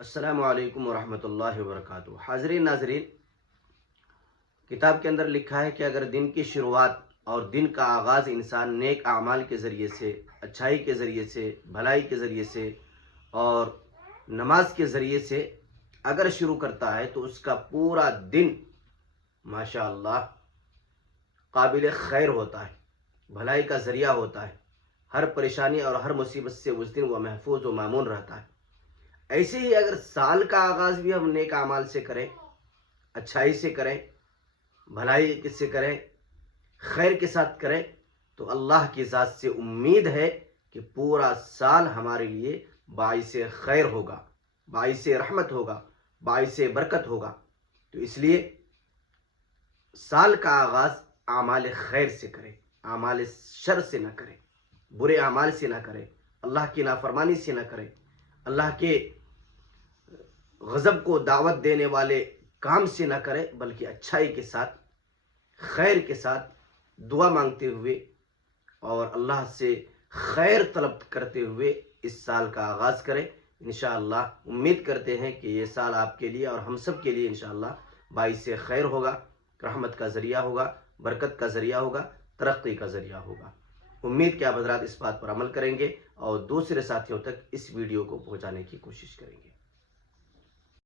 السلام علیکم ورحمۃ اللہ وبرکاتہ۔ حاضرین ناظرین، کتاب کے اندر لکھا ہے کہ اگر دن کی شروعات اور دن کا آغاز انسان نیک اعمال کے ذریعے سے، اچھائی کے ذریعے سے، بھلائی کے ذریعے سے اور نماز کے ذریعے سے اگر شروع کرتا ہے تو اس کا پورا دن ماشاءاللہ قابل خیر ہوتا ہے، بھلائی کا ذریعہ ہوتا ہے، ہر پریشانی اور ہر مصیبت سے اس دن وہ محفوظ و مامون رہتا ہے۔ ایسے ہی اگر سال کا آغاز بھی ہم نیک اعمال سے کریں، اچھائی سے کریں، بھلائی سے کریں، خیر کے ساتھ کریں تو اللہ کی ذات سے امید ہے کہ پورا سال ہمارے لیے باعث خیر ہوگا، باعث رحمت ہوگا، باعث برکت ہوگا۔ تو اس لیے سال کا آغاز اعمال خیر سے کریں، اعمال شر سے نہ کریں، برے اعمال سے نہ کریں، اللہ کی نافرمانی سے نہ کریں، اللہ کے غضب کو دعوت دینے والے کام سے نہ کریں، بلکہ اچھائی کے ساتھ، خیر کے ساتھ دعا مانگتے ہوئے اور اللہ سے خیر طلب کرتے ہوئے اس سال کا آغاز کریں۔ انشاءاللہ امید کرتے ہیں کہ یہ سال آپ کے لیے اور ہم سب کے لیے انشاءاللہ باعث خیر ہوگا، رحمت کا ذریعہ ہوگا، برکت کا ذریعہ ہوگا، ترقی کا ذریعہ ہوگا۔ امید کہ آپ حضرات اس بات پر عمل کریں گے اور دوسرے ساتھیوں تک اس ویڈیو کو پہنچانے کی کوشش کریں گے۔